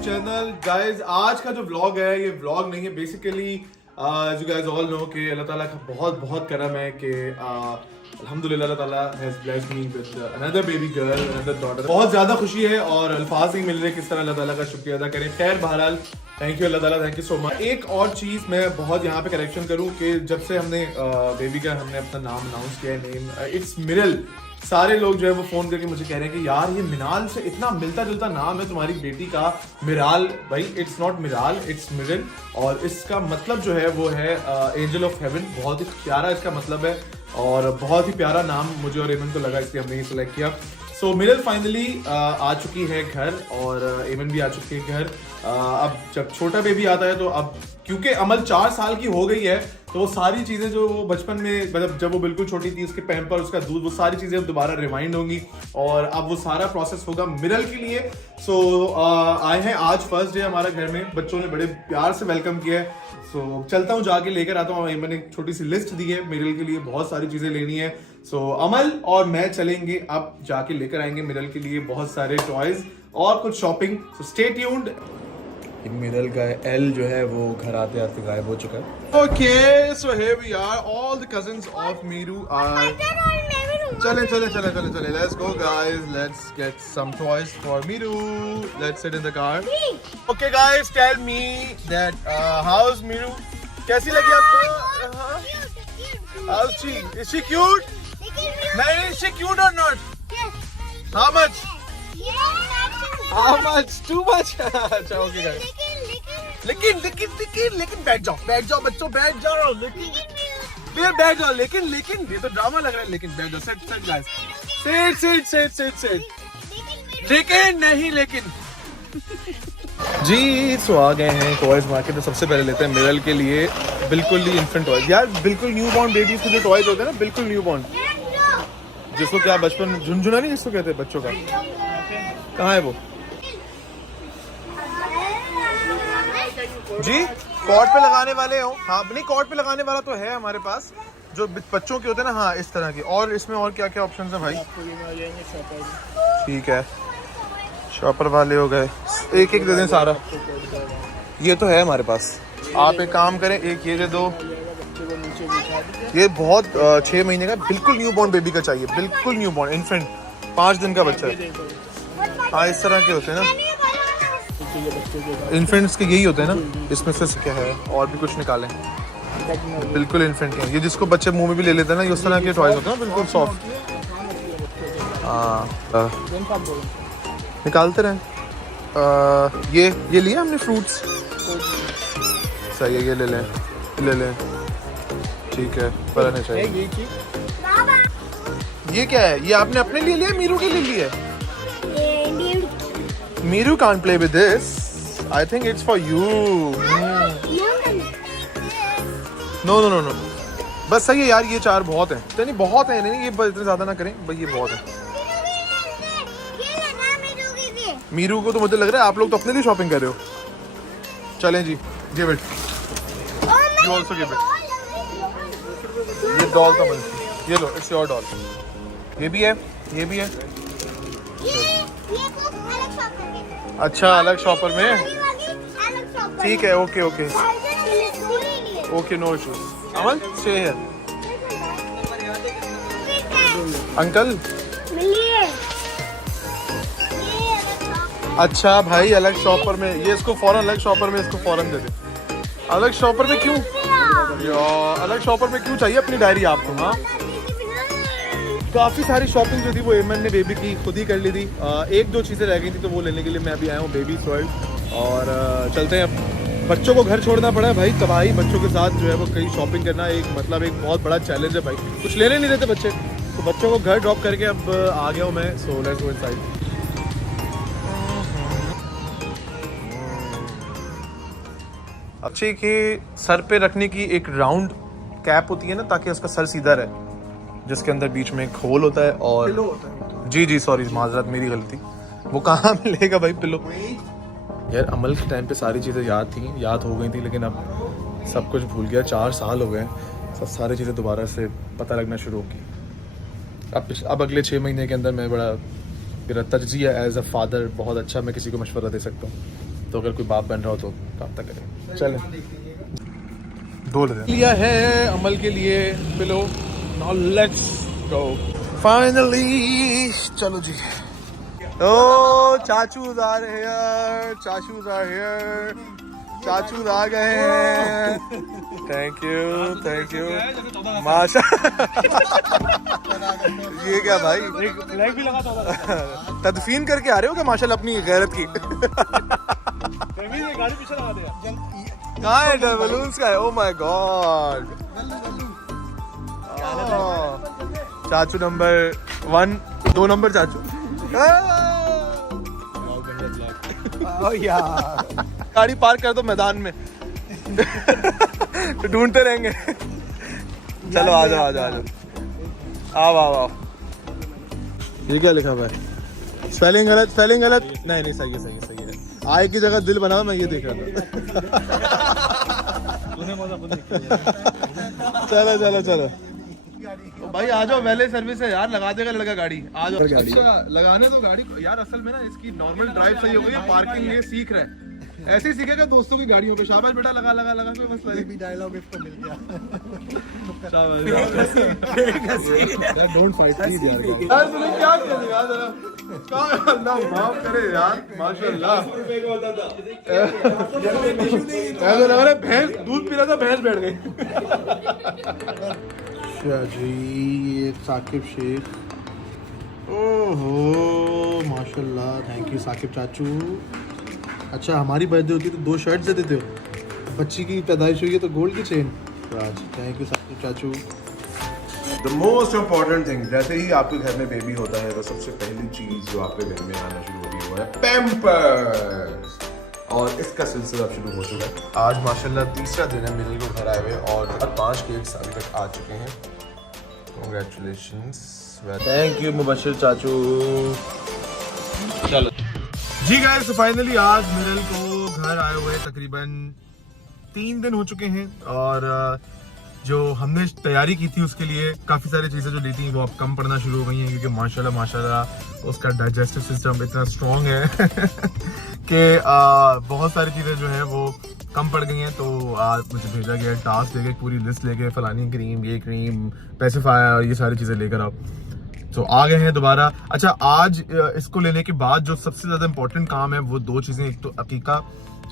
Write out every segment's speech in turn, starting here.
Channel guys, आज का जो व्लॉग है ये व्लॉग नहीं है बेसिकली जो गाइस ऑल नो कि अल्लाह ताला का बहुत बहुत करम है कि अल्हम्दुलिल्लाह अल्लाह ताला has blessed me with another baby girl, another daughter. बहुत ज्यादा खुशी है और अल्फाज नहीं मिल रहे किस तरह अल्लाह ताला का शुक्रिया अदा करें। खैर बहरहाल थैंक यू अल्लाह ताला, थैंक यू सो मच। एक और चीज़ मैं बहुत यहाँ पे करेक्शन करूँ कि जब से हमने बेबी का हमने अपना नाम अनाउंस किया है, नेम इट्स मिरल, सारे लोग जो है वो फोन करके मुझे कह रहे हैं कि यार ये मिनाल से इतना मिलता जुलता नाम है तुम्हारी बेटी का, मिराल। भाई इट्स नॉट मिराल, इट्स मिरल, और इसका मतलब जो है वो है एंजल ऑफ हेवन। बहुत ही प्यारा इसका मतलब है और बहुत ही प्यारा नाम मुझे और एमन को लगा, इसलिए हमने ये सिलेक्ट किया। सो मिरल फाइनली आ चुकी है घर और एमन भी आ चुकी है घर। अब जब छोटा बेबी आता है तो अब क्योंकि अमल 4 साल की हो गई है तो वो सारी चीज़ें जो वो बचपन में मतलब जब वो बिल्कुल छोटी थी, उसके पैम्पर, उसका दूध, वो सारी चीज़ें अब दोबारा रिवाइंड होंगी और अब वो सारा प्रोसेस होगा मिरल के लिए। सो आए हैं आज फर्स्ट डे हमारा घर में, बच्चों ने बड़े प्यार से वेलकम किया है। सो चलता हूँ जाके लेकर आता हूँ। मैंने एक छोटी सी लिस्ट दी है मिरल के लिए, बहुत सारी चीज़ें लेनी है। सो अमल और मैं चलेंगे अब जाके लेकर आएंगे मिरल के लिए बहुत सारे टॉयज और कुछ शॉपिंग। So stay tuned. मिरल का एल जो है वो घर आते आते गायब हो चुका है। Okay so here we are, all the cousins of Meeru are. चले चले चले चले चले, let's go guys, let's get some toys for Meeru, let's sit in the car. Okay guys, tell me that how is Meeru, कैसी लगी आपको? How is she? Is she cute? नहीं, is she cute और not? How much? How much? Too much? अच्छा okay guys. लेकिन बैठ जाओ बच्चों, बैठ जाओ। लेकिन फिर बैठ जाओ, लेकिन ये तो ड्रामा लग रहा है। लेकिन बैठ जाओ, सेट गाइस, सेट। लेकिन नहीं, लेकिन जी। सो आ गए हैं टॉयज मार्केट। तो सबसे पहले लेते हैं मिरल के लिए बिल्कुल ही इन्फेंट टॉयज। यार बिल्कुल न्यू बॉर्न बेबीज के जो टॉयज होते हैं ना, बिल्कुल न्यू बॉर्न, जिसको क्या बचपन में झुनझुना नहीं जिसको कहते हैं बच्चों का, कहाँ है वो जी? कॉर्ड पे लगाने वाले हो? हाँ नहीं, कॉर्ड पे लगाने वाला तो है हमारे पास, जो बच्चों के होते हैं ना। हाँ इस तरह की। और इसमें और क्या क्या ऑप्शन है भाई? ठीक है, शॉपर वाले हो गए, एक एक दे दें सारा। ये तो है हमारे पास। आप एक काम करें, एक ये दे दो। ये बहुत 6 महीने का बिल्कुल न्यू बॉर्न बेबी का चाहिए, बिल्कुल न्यू बॉर्न इन्फेंट, 5 दिन का बच्चा है। हाँ इस तरह के होते हैं ना इन्फेंट्स के, यही होते हैं ना। इसमें से क्या है और भी कुछ निकालें, बिल्कुल इन्फेंट के। ये जिसको बच्चे मुंह में भी ले लेते हैं ना, ये उस तरह के टॉयज होते हैं ना, बिल्कुल सॉफ्ट। निकालते रहें। ये लिया हमने फ्रूट्स, सही है, ये ले लें। ठीक है, पर नहीं चाहिए। ये क्या है? ये आपने अपने लिए लिया, मीरू के लिए लिया है? मीरू can't play with this. I think it's for you. No. बस सही है यार, ये 4 बहुत हैं। नहीं बहुत है, नहीं ये इतने ज्यादा ना करें भाई, ये बहुत है। मीरू को तो मुझे लग रहा है आप लोग तो अपने लिए शॉपिंग कर रहे हो। चलें जी, give it. You also give it. ये डॉल का बन, ये लो, इट्स योर डॉल। ये भी है। अच्छा, अलग शॉपर में। ठीक है, okay no issues. Amal stay here. Uncle अच्छा भाई, अलग शॉपर में। ये इसको फौरन अलग शॉपर में, इसको फौरन दे दे। अलग शॉपर में क्यों यार? अलग शॉपर में क्यों चाहिए अपनी डायरी आपको? हाँ काफ़ी सारी शॉपिंग जो थी वो एमन ने बेबी की खुद ही कर ली थी। 1-2 चीज़ें रह गई थी तो वो लेने के लिए मैं अभी आया हूँ बेबी वर्ल्ड। और चलते हैं अब। बच्चों को घर छोड़ना पड़ा है भाई, तबाही। बच्चों के साथ जो है वो कहीं शॉपिंग करना एक बहुत बड़ा चैलेंज है भाई। कुछ लेने नहीं देते बच्चे, तो बच्चों को घर ड्रॉप करके अब आ गया हूँ मैं। So let's go inside. अच्छे के सर पे रखने की एक राउंड कैप होती है ना, ताकि उसका सर सीधा रहे, जिसके अंदर बीच में एक होल होता है। और जी सॉरी, माजरत, मेरी गलती। वो कहाँ मिलेगा भाई पिलो? यार अमल के टाइम पे सारी चीज़ें याद हो गई थी, लेकिन अब सब कुछ भूल गया। 4 साल हो गए, सब सारी चीज़ें दोबारा से पता लगना शुरू होगी। अब अगले 6 महीने के अंदर मैं बड़ा मेरा तजिया एज अ फादर बहुत अच्छा, मैं किसी को मशवरा दे सकता हूँ, तो अगर कोई बाप बन रहा हो तो रब्ता करें। चलें, दो लिया है अमल के लिए pillow. Now let's go finally. चलो जी, ओ चाचूज आ रहे हैं, चाचूज आ हियर, चाचूज आ गए हैं। थैंक यू माशा। ये क्या भाई, फ्लैग भी लगा था। तदफीन करके आ रहे हो क्या माशाल्लाह अपनी गैरत की? गाड़ी पीछे लगा देगा। कहाँ है बलून्स का है? Oh my God. चाचू नंबर 1, 2 नंबर चाचू। गाड़ी पार्क कर दो मैदान में। तो ढूंढते रहेंगे। चलो आ जाओ आ जाओ आ जाओ, आओ आओ आओ। ये क्या लिखा हुआ है? स्पेलिंग गलत, स्पेलिंग गलत। नहीं सही है, सही है, सही है। आय की जगह दिल बनाओ, मैं ये देख रहा था। चलो चलो चलो तो भाई आ जाओ, वैले सर्विस है यार, लगा देगा लड़का गाड़ी। आ जाओ। अच्छा लगाने दो गाड़ी को यार। असल में ना इसकी नॉर्मल ड्राइव सही हो गई है, पार्किंग ये सीख रहा है। ऐसे ही सीखेगा दोस्तों की गाड़ियों पे। शाबाश बेटा, लगा लगा लगा, कोई मसला नहीं। डायलॉग इसको मिल गया। शाबाश। डोंट फाइट प्लीज यार। यार तूने क्या किया यार? जरा अल्लाह माफ करे यार, माशाल्लाह। ऐसा लग रहा है भैंस दूध पी रहा था, भैंस बैठ गई। अच्छा जी, ये साकिब शेख। ओहो माशाल्लाह, थैंक यू साकिब चाचू। अच्छा हमारी बर्थडे होती है तो 2 शर्ट दे देते हो। बच्ची की पैदाइश हुई है तो गोल्ड की chain. Raj, thank you Saqib चाचू। द मोस्ट इम्पॉर्टेंट थिंग, जैसे ही आपके घर में बेबी होता है तो सबसे पहली चीज जो आपके घर में आना शुरू होगी वो है पैम्पर्स। और इसका सिलसिला अब शुरू हो चुका है। आज माशाल्लाह तीसरा दिन है मिनल को घर आए हुए और 5 केक्स अभी तक आ चुके हैं। कांग्रेचुलेशंस, थैंक यू मुबशिर चाचू। चलो जी गाइस, तो फाइनली आज मिनल को घर आए हुए तकरीबन 3 दिन हो चुके हैं और जो हमने तैयारी की थी उसके लिए काफ़ी सारी चीज़ें जो ली थी वो अब कम पड़ना शुरू हो गई हैं, क्योंकि माशाल्लाह माशाल्लाह उसका डाइजेस्टिव सिस्टम इतना स्ट्रॉन्ग है कि बहुत सारी चीज़ें जो है वो कम पड़ गई हैं। तो आज मुझे भेजा गया टास्क लेके, पूरी लिस्ट लेके, फलानी क्रीम, ये क्रीम, पेसिफायर, ये सारी चीज़ें लेकर आप तो आ गए हैं दोबारा। अच्छा आज इसको लेने के बाद जो सबसे ज़्यादा इम्पोर्टेंट काम है वो 2 चीज़ें, एक तो अकीका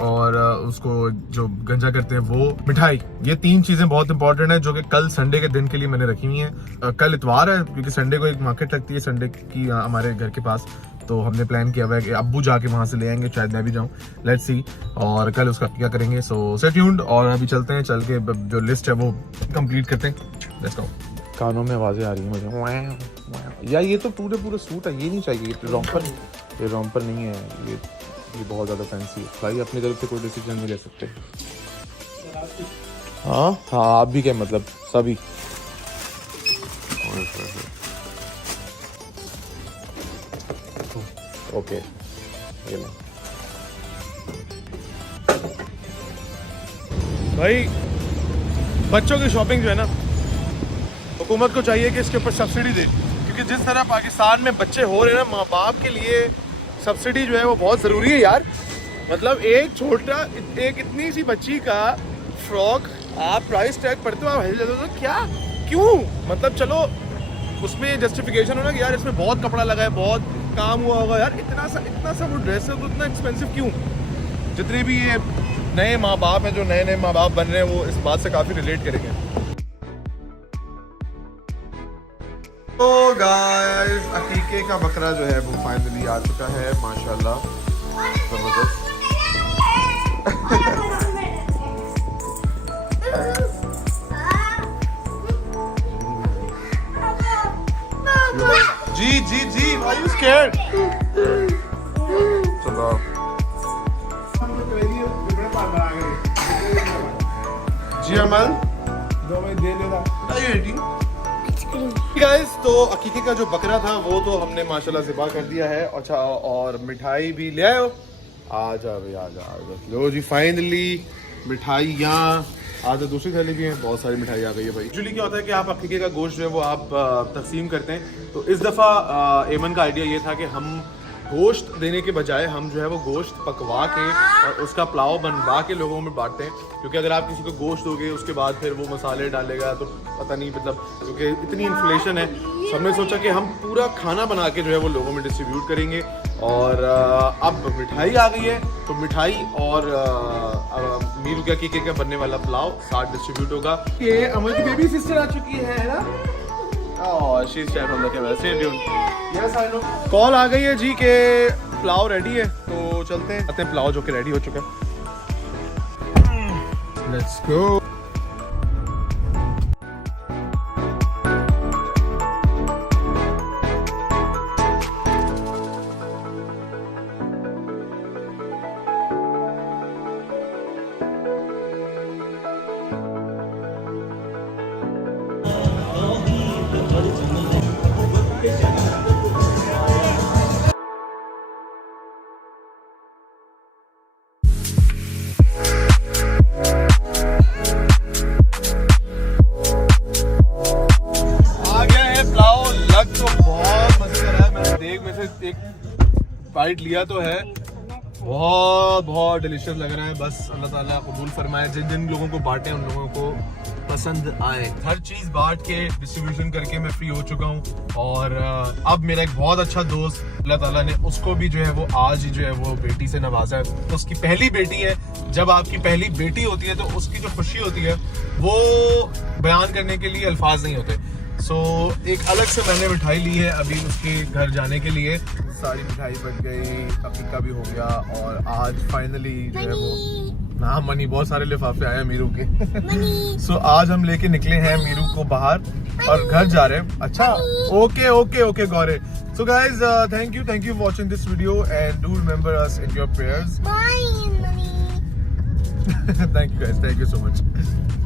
और उसको जो गंजा करते हैं वो मिठाई। ये 3 चीज़ें बहुत इंपॉर्टेंट है जो कि कल संडे के दिन के लिए मैंने रखी हुई हैं। कल इतवार है क्योंकि संडे को एक मार्केट लगती है संडे की हमारे घर के पास, तो हमने प्लान किया हुआ है कि अब्बू जाके वहाँ से ले आएंगे, शायद मैं भी जाऊँ, लेट्स सी। और कल उसका क्या करेंगे, सो स्टे ट्यून्ड। और अभी चलते हैं, चल के जो लिस्ट है वो कंप्लीट करते हैं। Let's go. कानों में आवाज़ें आ रही हैं मुझे यार। ये तो पूरे सूट है, ये नहीं चाहिए, ये रॉम्पर नहीं है, ये बहुत ज़्यादा फैंसी है भाई। अपनी तरफ से कोई डिसीजन नहीं ले सकते। हाँ आप भी, क्या मतलब सभी। ओके ये लो भाई। बच्चों की शॉपिंग जो है ना, हुकूमत को चाहिए कि इसके ऊपर सब्सिडी दे, क्योंकि जिस तरह पाकिस्तान में बच्चे हो रहे हैं ना, माँ बाप के लिए सब्सिडी जो है वो बहुत ज़रूरी है यार। मतलब एक इतनी सी बच्ची का फ्रॉक आप प्राइस टैग पढ़ते हो, आप क्या क्यों, मतलब चलो उसमें जस्टिफिकेशन हो ना कि यार इसमें बहुत कपड़ा लगा है, बहुत काम हुआ होगा यार, इतना सा वो ड्रेस है तो इतना एक्सपेंसिव क्यों। जितने भी ये नए माँ बाप हैं, जो नए माँ बाप बन रहे हैं, वो इस बात से काफ़ी रिलेट करेंगे। तो गाइस, अकीके का बकरा जो है वो फाइनली आ चुका है माशाल्लाह, जबरदस्त। जी why you scared? चलो जी अमल गाइस, तो अकीके का जो बकरा था वो तो हमने माशाल्लाह ज़िबा कर दिया है। अच्छा और मिठाई भी ले आए हो, आ जा भाई आ जा। लो जी फाइनली मिठाइयाँ आज दूसरी थाली भी है, बहुत सारी मिठाई आ गई है भाई। एक्चुअली क्या होता है कि आप अकीके का गोश्त जो है वो आप तकसीम करते हैं, तो इस दफ़ा एमन का आइडिया ये था कि हम गोश्त देने के बजाय हम जो है वो गोश्त पकवा के और उसका पुलाव बनवा के लोगों में बांटते हैं, क्योंकि अगर आप किसी को गोश्त दोगे उसके बाद फिर वो मसाले डालेगा तो पता नहीं, मतलब क्योंकि इतनी इन्फ्लेशन है, तो हमने सोचा कि हम पूरा खाना बना के जो है वो लोगों में डिस्ट्रीब्यूट करेंगे। और अब मिठाई आ गई है, तो मिठाई और मीरू के अकीके का बनने वाला पुलाव साथ डिस्ट्रीब्यूट होगा। ये अमन की बेबी सिस्टर आ चुकी है ना। Oh, she's trying from the camera. Stay tuned. Yes, I know. Call आ गई है जी के पुलाव रेडी है, तो चलते हैं पुलाव जो कि रेडी हो चुका है। Let's go. एक बाइट लिया तो है, बहुत बहुत डिलीशियस लग रहा है। बस अल्लाह ताला कबूल फरमाए, जिन जिन लोगों को बांटे उन लोगों को पसंद आए। हर चीज़ बांट के डिस्ट्रीब्यूशन करके मैं फ्री हो चुका हूँ, और अब मेरा एक बहुत अच्छा दोस्त अल्लाह ताला ने उसको भी जो है वो आज ही जो है वो बेटी से नवाजा है। तो उसकी पहली बेटी है, जब आपकी पहली बेटी होती है तो उसकी जो खुशी होती है वो बयान करने के लिए अल्फाज नहीं होते। सो एक अलग से मैंने मिठाई ली है अभी उसके घर जाने के लिए। सारी मिठाई बन गई, अकीका भी हो गया, और आज फाइनली जो है वो ना मनी, बहुत सारे लिफाफे आए हैं मीरू के। सो आज हम लेके निकले हैं मीरू को बाहर और घर जा रहे हैं। अच्छा, ओके ओके ओके गौरे। So guys, thank you for watching this video and do remember us in your prayers. Thank you guys, thank you so much.